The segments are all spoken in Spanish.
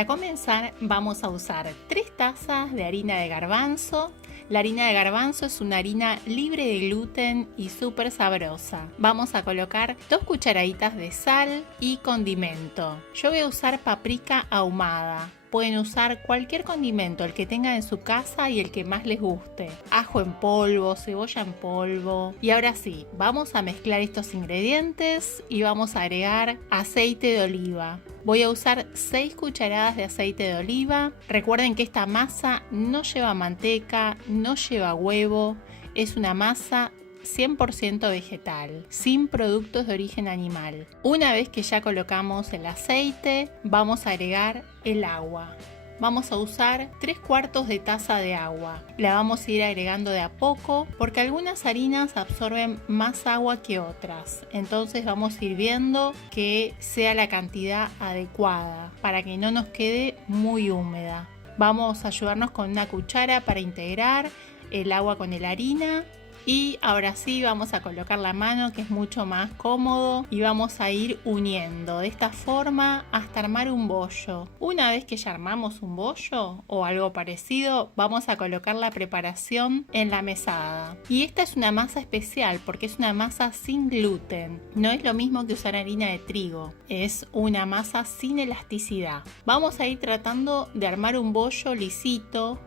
Para comenzar vamos a usar 3 tazas de harina de garbanzo. La harina de garbanzo es una harina libre de gluten y súper sabrosa. Vamos a colocar 2 cucharaditas de sal y condimento. Yo voy a usar paprika ahumada. Pueden usar cualquier condimento, el que tengan en su casa y el que más les guste. Ajo en polvo, cebolla en polvo. Y ahora sí, vamos a mezclar estos ingredientes y vamos a agregar aceite de oliva. Voy a usar 6 cucharadas de aceite de oliva. Recuerden que esta masa no lleva manteca, no lleva huevo. Es una masa 100% vegetal, sin productos de origen animal. Una vez que ya colocamos el aceite, vamos a agregar el agua. Vamos a usar 3/4 de taza de agua. La vamos a ir agregando de a poco porque algunas harinas absorben más agua que otras. Entonces vamos a ir viendo que sea la cantidad adecuada para que no nos quede muy húmeda. Vamos a ayudarnos con una cuchara para integrar el agua con la harina. Y ahora sí vamos a colocar la mano, que es mucho más cómodo, y vamos a ir uniendo de esta forma hasta armar un bollo. Una vez que ya armamos un bollo o algo parecido, vamos a colocar la preparación en la mesada. Y esta es una masa especial porque es una masa sin gluten. No es lo mismo que usar harina de trigo, es una masa sin elasticidad. Vamos a ir tratando de armar un bollo lisito.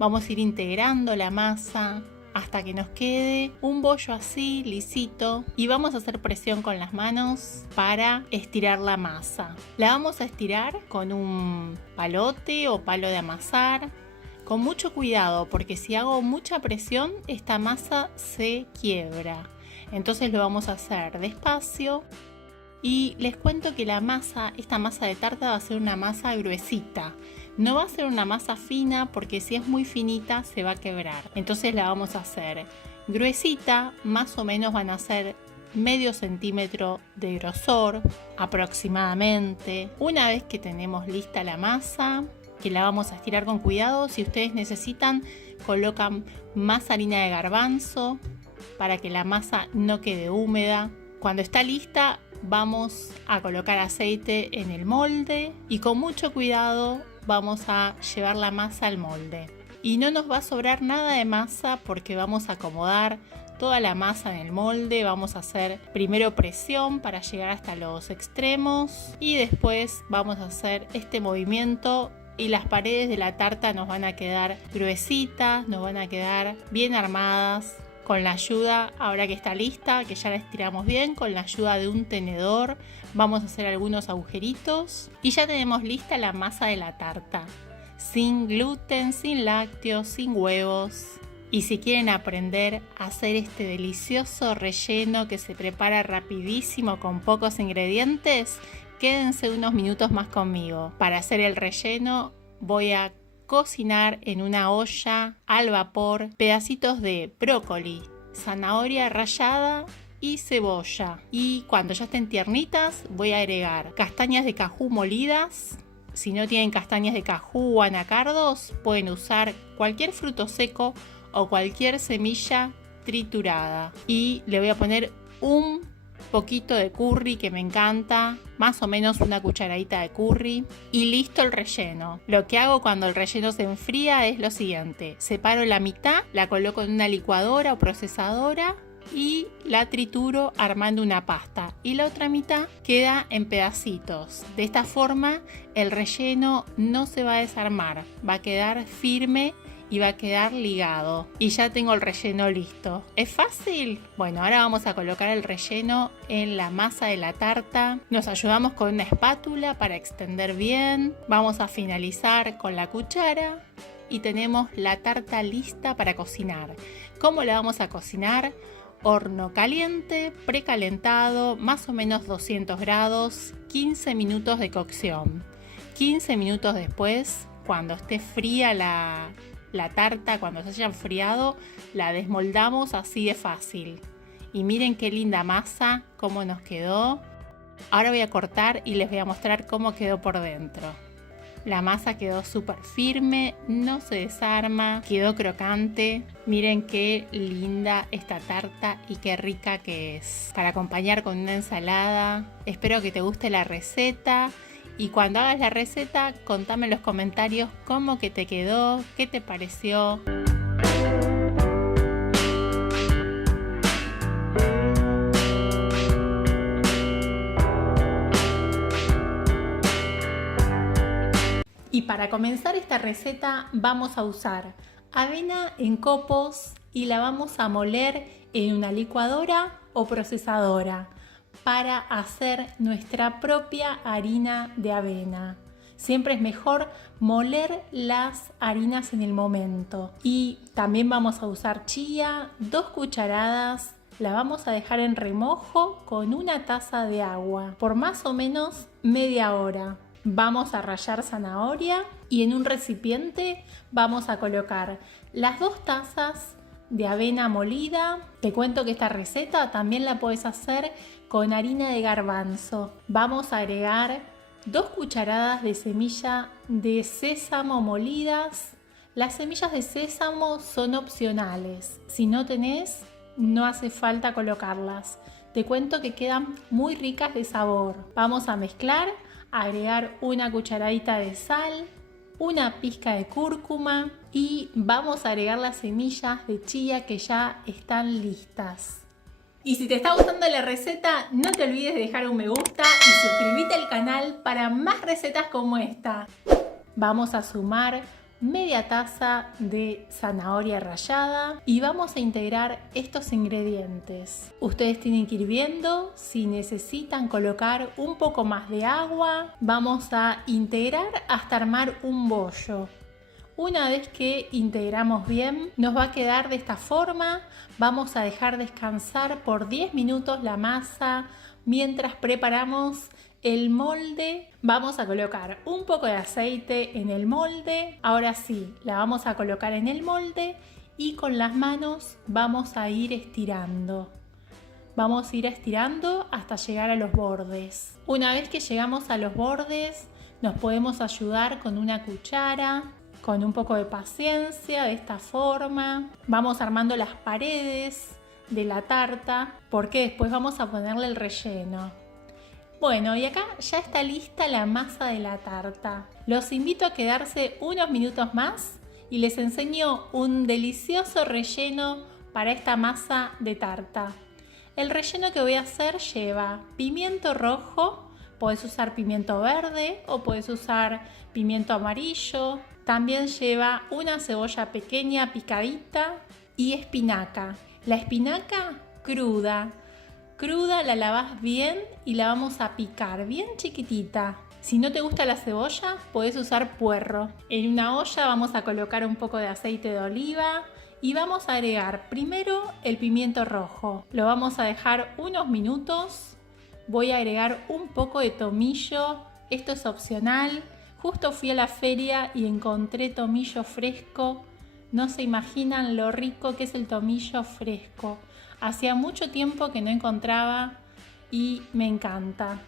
Vamos a ir integrando la masa hasta que nos quede un bollo así lisito y vamos a hacer presión con las manos para estirar la masa. La vamos a estirar con un palote o palo de amasar con mucho cuidado porque si hago mucha presión esta masa se quiebra. Entonces lo vamos a hacer despacio. Y les cuento que esta masa de tarta va a ser una masa gruesita. No va a ser una masa fina porque si es muy finita se va a quebrar. Entonces la vamos a hacer gruesita, más o menos van a ser medio centímetro de grosor aproximadamente. Una vez que tenemos lista la masa, que la vamos a estirar con cuidado, si ustedes necesitan colocan más harina de garbanzo para que la masa no quede húmeda. Cuando está lista vamos a colocar aceite en el molde y con mucho cuidado vamos a llevar la masa al molde. Y no nos va a sobrar nada de masa porque vamos a acomodar toda la masa en el molde. Vamos a hacer primero presión para llegar hasta los extremos y después vamos a hacer este movimiento y las paredes de la tarta nos van a quedar gruesitas, nos van a quedar bien armadas. Con la ayuda, ahora que está lista, que ya la estiramos bien, con la ayuda de un tenedor vamos a hacer algunos agujeritos y ya tenemos lista la masa de la tarta. Sin gluten, sin lácteos, sin huevos. Y si quieren aprender a hacer este delicioso relleno que se prepara rapidísimo con pocos ingredientes, quédense unos minutos más conmigo. Para hacer el relleno voy a cocinar en una olla al vapor pedacitos de brócoli, zanahoria rallada y cebolla. Y cuando ya estén tiernitas voy a agregar castañas de cajú molidas. Si no tienen castañas de cajú o anacardos, pueden usar cualquier fruto seco o cualquier semilla triturada. Y le voy a poner un poquito de curry que me encanta, más o menos una cucharadita de curry y listo el relleno. Lo que hago cuando el relleno se enfría es lo siguiente: separo la mitad, la coloco en una licuadora o procesadora y la trituro armando una pasta y la otra mitad queda en pedacitos. De esta forma el relleno no se va a desarmar, va a quedar firme y va a quedar ligado. Y ya tengo el relleno listo. ¿Es fácil? Bueno, ahora vamos a colocar el relleno en la masa de la tarta. Nos ayudamos con una espátula para extender bien. Vamos a finalizar con la cuchara y tenemos la tarta lista para cocinar. ¿Cómo la vamos a cocinar? Horno caliente, precalentado, más o menos 200 grados, 15 minutos de cocción. 15 minutos después, cuando esté fría la tarta, cuando se haya enfriado, la desmoldamos así de fácil. Y miren qué linda masa, cómo nos quedó. Ahora voy a cortar y les voy a mostrar cómo quedó por dentro. La masa quedó súper firme, no se desarma, quedó crocante. Miren qué linda esta tarta y qué rica que es. Para acompañar con una ensalada. Espero que te guste la receta Y cuando hagas la receta, contame en los comentarios cómo que te quedó, qué te pareció. Y para comenzar esta receta vamos a usar avena en copos y la vamos a moler en una licuadora o procesadora para hacer nuestra propia harina de avena. Siempre es mejor moler las harinas en el momento. Y también vamos a usar chía, 2 cucharadas. La vamos a dejar en remojo con una taza de agua por más o menos media hora. Vamos a rallar zanahoria y en un recipiente vamos a colocar las 2 tazas de avena molida. Te cuento que esta receta también la puedes hacer con harina de garbanzo. Vamos a agregar 2 cucharadas de semilla de sésamo molidas. Las semillas de sésamo son opcionales. Si no tenés, no hace falta colocarlas. Te cuento que quedan muy ricas de sabor. Vamos a mezclar. Agregar una cucharadita de sal, una pizca de cúrcuma y vamos a agregar las semillas de chía que ya están listas. Y si te está gustando la receta, no te olvides de dejar un me gusta y suscribirte al canal para más recetas como esta. Vamos a sumar media taza de zanahoria rallada y vamos a integrar estos ingredientes. Ustedes tienen que ir viendo si necesitan colocar un poco más de agua. Vamos a integrar hasta armar un bollo. Una vez que integramos bien, nos va a quedar de esta forma. Vamos a dejar descansar por 10 minutos la masa mientras preparamos el molde. Vamos a colocar un poco de aceite en el molde. Ahora sí, la vamos a colocar en el molde y con las manos vamos a ir estirando. Vamos a ir estirando hasta llegar a los bordes. Una vez que llegamos a los bordes, nos podemos ayudar con una cuchara, con un poco de paciencia, de esta forma. Vamos armando las paredes de la tarta, porque después vamos a ponerle el relleno. Bueno, y acá ya está lista la masa de la tarta. Los invito a quedarse unos minutos más y les enseño un delicioso relleno para esta masa de tarta. El relleno que voy a hacer lleva pimiento rojo, puedes usar pimiento verde o puedes usar pimiento amarillo. También lleva una cebolla pequeña picadita y espinaca. La espinaca cruda la lavas bien y la vamos a picar bien chiquitita. Si no te gusta la cebolla, puedes usar puerro. En una olla vamos a colocar un poco de aceite de oliva y vamos a agregar primero el pimiento rojo. Lo vamos a dejar unos minutos. Voy a agregar un poco de tomillo. Esto es opcional. Justo fui a la feria y encontré tomillo fresco. No se imaginan lo rico que es el tomillo fresco. Hacía mucho tiempo que no encontraba y me encanta.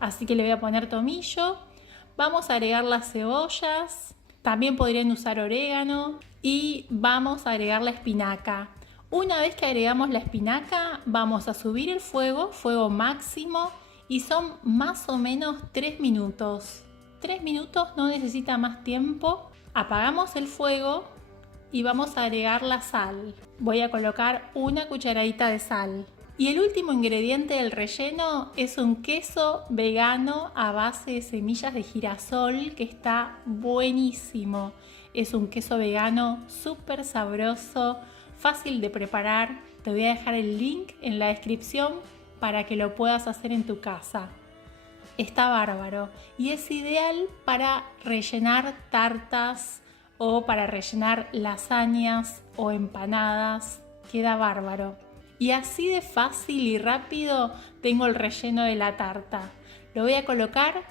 Así que le voy a poner tomillo. Vamos a agregar las cebollas. También podrían usar orégano. Y vamos a agregar la espinaca. Una vez que agregamos la espinaca, vamos a subir el fuego, fuego máximo. Y son más o menos 3 minutos. 3 minutos, no necesita más tiempo. Apagamos el fuego. Y vamos a agregar la sal. Voy a colocar una cucharadita de sal. Y el último ingrediente del relleno es un queso vegano a base de semillas de girasol que está buenísimo. Es un queso vegano súper sabroso, fácil de preparar. Te voy a dejar el link en la descripción para que lo puedas hacer en tu casa. Está bárbaro y es ideal para rellenar tartas o para rellenar lasañas o empanadas, queda bárbaro. Y así de fácil y rápido tengo el relleno de la tarta. Lo voy a colocar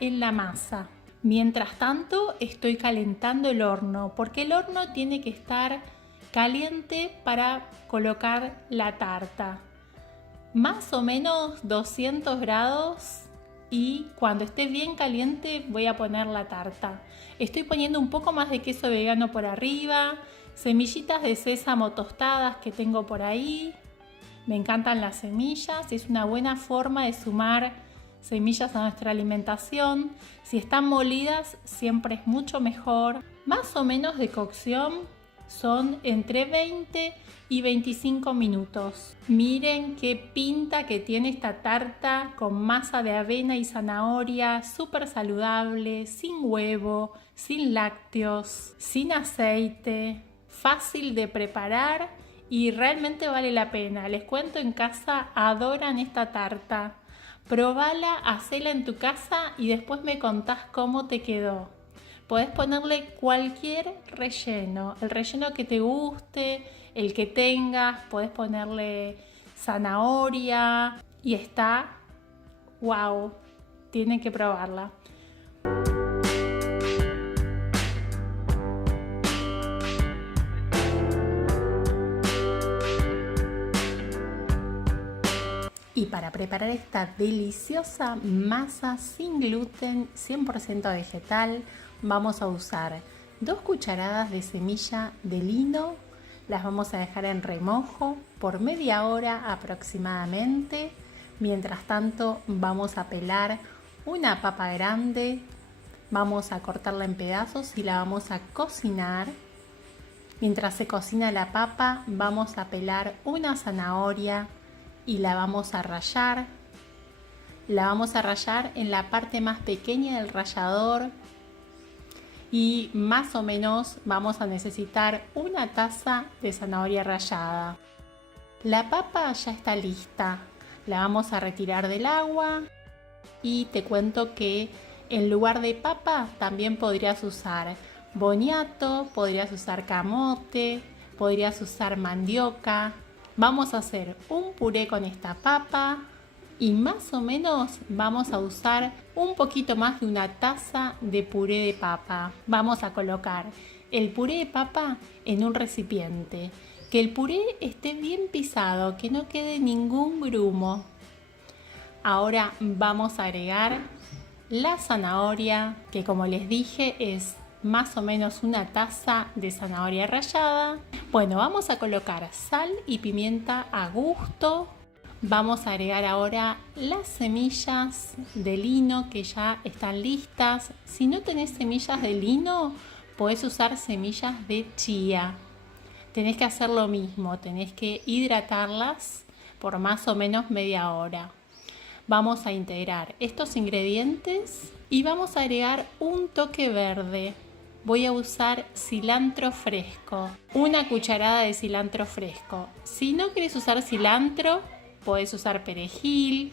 en la masa. Mientras tanto estoy calentando el horno, porque el horno tiene que estar caliente para colocar la tarta. Más o menos 200 grados. Y cuando esté bien caliente voy a poner la tarta. Estoy poniendo un poco más de queso vegano por arriba, semillitas de sésamo tostadas que tengo por ahí. Me encantan las semillas, es una buena forma de sumar semillas a nuestra alimentación. Si están molidas, siempre es mucho mejor. Más o menos de cocción son entre 20 y 25 minutos. Miren qué pinta que tiene esta tarta con masa de avena y zanahoria, súper saludable, sin huevo, sin lácteos, sin aceite, fácil de preparar y realmente vale la pena. Les cuento, en casa adoran esta tarta. Probala, hacela en tu casa y después me contás cómo te quedó. Podés ponerle cualquier relleno, el relleno que te guste, el que tengas. Podés ponerle zanahoria y está wow, tienen que probarla. Y para preparar esta deliciosa masa sin gluten, 100% vegetal, vamos a usar 2 cucharadas de semilla de lino. Las vamos a dejar en remojo por media hora aproximadamente. Mientras tanto, vamos a pelar una papa grande. Vamos a cortarla en pedazos y la vamos a cocinar. Mientras se cocina la papa, vamos a pelar una zanahoria y la vamos a rallar. La vamos a rallar en la parte más pequeña del rallador y más o menos vamos a necesitar una taza de zanahoria rallada. La papa ya está lista, la vamos a retirar del agua y te cuento que en lugar de papa también podrías usar boniato, podrías usar camote, podrías usar mandioca. Vamos a hacer un puré con esta papa y más o menos vamos a usar un poquito más de una taza de puré de papa. Vamos a colocar el puré de papa en un recipiente. Que el puré esté bien pisado, que no quede ningún grumo. Ahora vamos a agregar la zanahoria, que como les dije es más o menos una taza de zanahoria rallada. Bueno, vamos a colocar sal y pimienta a gusto. Vamos a agregar ahora las semillas de lino que ya están listas. Si no tenés semillas de lino, podés usar semillas de chía. Tenés que hacer lo mismo, tenés que hidratarlas por más o menos media hora. Vamos a integrar estos ingredientes y vamos a agregar un toque verde. Voy a usar cilantro fresco, una cucharada de cilantro fresco. Si no querés usar cilantro, podés usar perejil,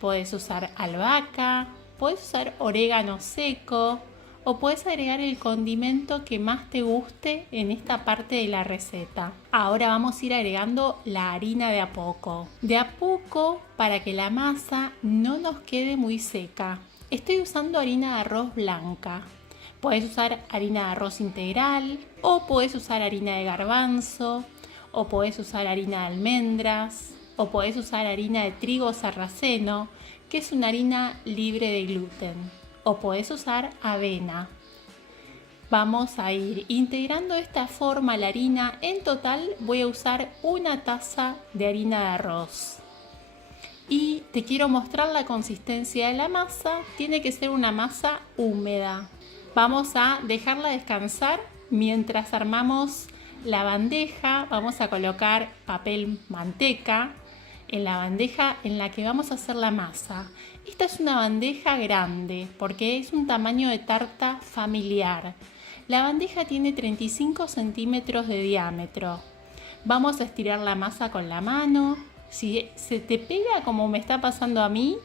podés usar albahaca, podés usar orégano seco o podés agregar el condimento que más te guste en esta parte de la receta. Ahora vamos a ir agregando la harina de a poco. De a poco para que la masa no nos quede muy seca. Estoy usando harina de arroz blanca. Podés usar harina de arroz integral o podés usar harina de garbanzo o podés usar harina de almendras o podés usar harina de trigo sarraceno, que es una harina libre de gluten, o podés usar avena. Vamos a ir integrando de esta forma la harina. En total voy a usar una taza de harina de arroz. Y te quiero mostrar la consistencia de la masa. Tiene que ser una masa húmeda. Vamos a dejarla descansar mientras armamos la bandeja. Vamos a colocar papel manteca en la bandeja en la que vamos a hacer la masa. Esta es una bandeja grande porque es un tamaño de tarta familiar. La bandeja tiene 35 centímetros de diámetro. Vamos a estirar la masa con la mano. Si se te pega como me está pasando a mí,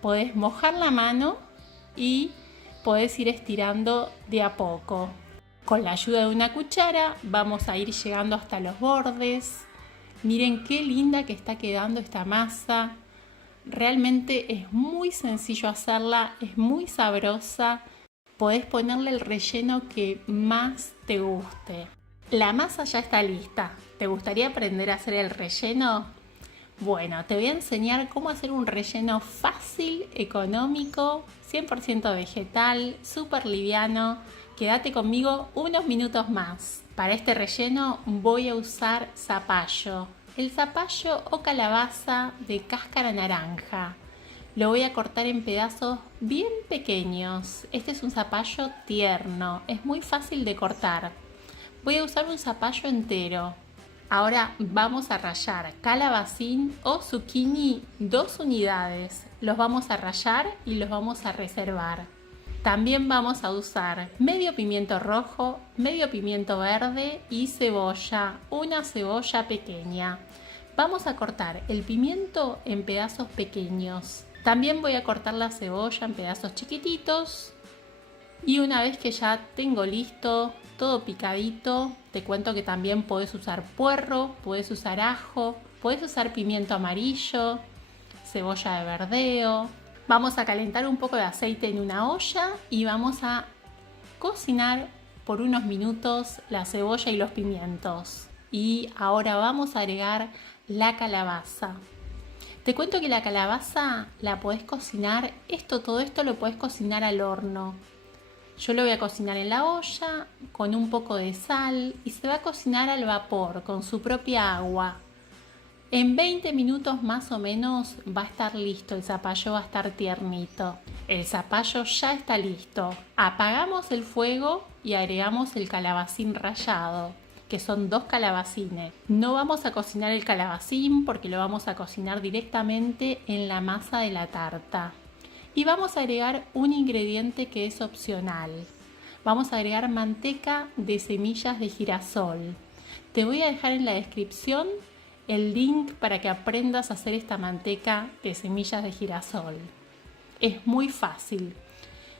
podés mojar la mano y podés ir estirando de a poco. Con la ayuda de una cuchara vamos a ir llegando hasta los bordes. Miren qué linda que está quedando esta masa. Realmente es muy sencillo hacerla, es muy sabrosa. Podés ponerle el relleno que más te guste. La masa ya está lista. ¿Te gustaría aprender a hacer el relleno? Bueno, te voy a enseñar cómo hacer un relleno fácil, económico, 100% vegetal, súper liviano. Quédate conmigo unos minutos más. Para este relleno voy a usar zapallo. El zapallo o calabaza de cáscara naranja. Lo voy a cortar en pedazos bien pequeños. Este es un zapallo tierno, es muy fácil de cortar. Voy a usar un zapallo entero. Ahora vamos a rallar calabacín o zucchini 2 unidades. Los vamos a rallar y los vamos a reservar. También vamos a usar medio pimiento rojo, medio pimiento verde y cebolla, una cebolla pequeña. Vamos a cortar el pimiento en pedazos pequeños. También voy a cortar la cebolla en pedazos chiquititos. Y una vez que ya tengo listo todo picadito, te cuento que también puedes usar puerro, puedes usar ajo, puedes usar pimiento amarillo, cebolla de verdeo. Vamos a calentar un poco de aceite en una olla y vamos a cocinar por unos minutos la cebolla y los pimientos. Y ahora vamos a agregar la calabaza. Te cuento que la calabaza la podés cocinar, todo esto lo podés cocinar al horno. Yo lo voy a cocinar en la olla con un poco de sal y se va a cocinar al vapor con su propia agua. En 20 minutos más o menos va a estar listo, el zapallo va a estar tiernito. El zapallo ya está listo. Apagamos el fuego y agregamos el calabacín rallado, que son 2 calabacines. No vamos a cocinar el calabacín porque lo vamos a cocinar directamente en la masa de la tarta. Y vamos a agregar un ingrediente que es opcional. Vamos a agregar manteca de semillas de girasol. Te voy a dejar en la descripción el link para que aprendas a hacer esta manteca de semillas de girasol. Es muy fácil.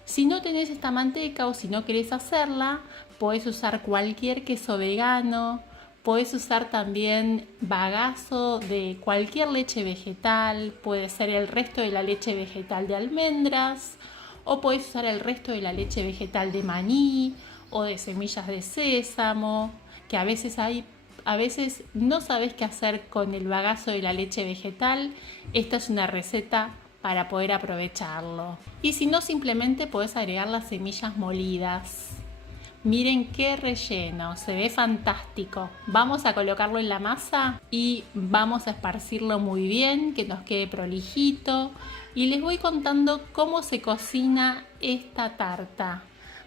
Si no tenés esta manteca o si no querés hacerla, podés usar cualquier queso vegano, podés usar también bagazo de cualquier leche vegetal, puede ser el resto de la leche vegetal de almendras, o podés usar el resto de la leche vegetal de maní o de semillas de sésamo, que a veces no sabes qué hacer con el bagazo de la leche vegetal. Esta es una receta para poder aprovecharlo. Y si no, simplemente podés agregar las semillas molidas. Miren qué relleno, se ve fantástico. Vamos a colocarlo en la masa y vamos a esparcirlo muy bien, que nos quede prolijito. Y les voy contando cómo se cocina esta tarta.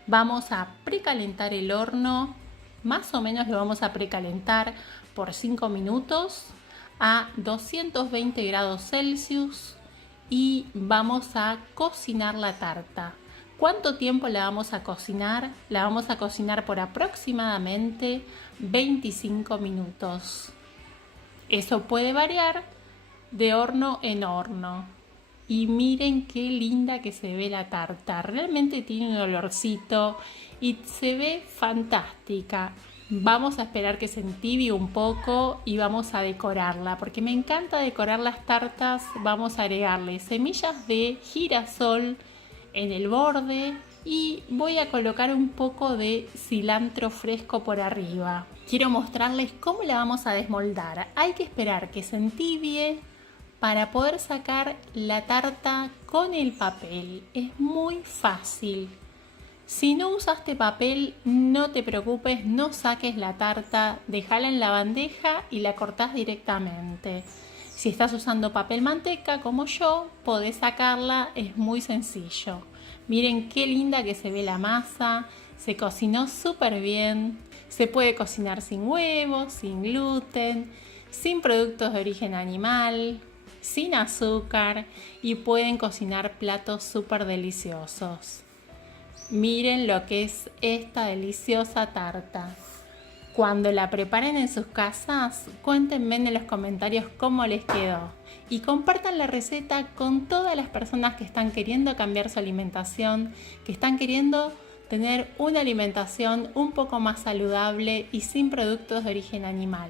Vamos a precalentar el horno, más o menos lo vamos a precalentar por 5 minutos a 220 grados Celsius y vamos a cocinar la tarta. ¿Cuánto tiempo la vamos a cocinar? La vamos a cocinar por aproximadamente 25 minutos. Eso puede variar de horno en horno. Y miren qué linda que se ve la tarta. Realmente tiene un olorcito y se ve fantástica. Vamos a esperar que se entibie un poco y vamos a decorarla. Porque me encanta decorar las tartas. Vamos a agregarle semillas de girasol en el borde y voy a colocar un poco de cilantro fresco por arriba. Quiero mostrarles cómo la vamos a desmoldar. Hay que esperar que se entibie para poder sacar la tarta con el papel. Es muy fácil. Si no usaste papel, no te preocupes, no saques la tarta, déjala en la bandeja y la cortás directamente. Si estás usando papel manteca como yo, podés sacarla, es muy sencillo. Miren qué linda que se ve la masa, se cocinó súper bien. Se puede cocinar sin huevos, sin gluten, sin productos de origen animal, sin azúcar y pueden cocinar platos súper deliciosos. Miren lo que es esta deliciosa tarta. Cuando la preparen en sus casas, cuéntenme en los comentarios cómo les quedó y compartan la receta con todas las personas que están queriendo cambiar su alimentación, que están queriendo tener una alimentación un poco más saludable y sin productos de origen animal.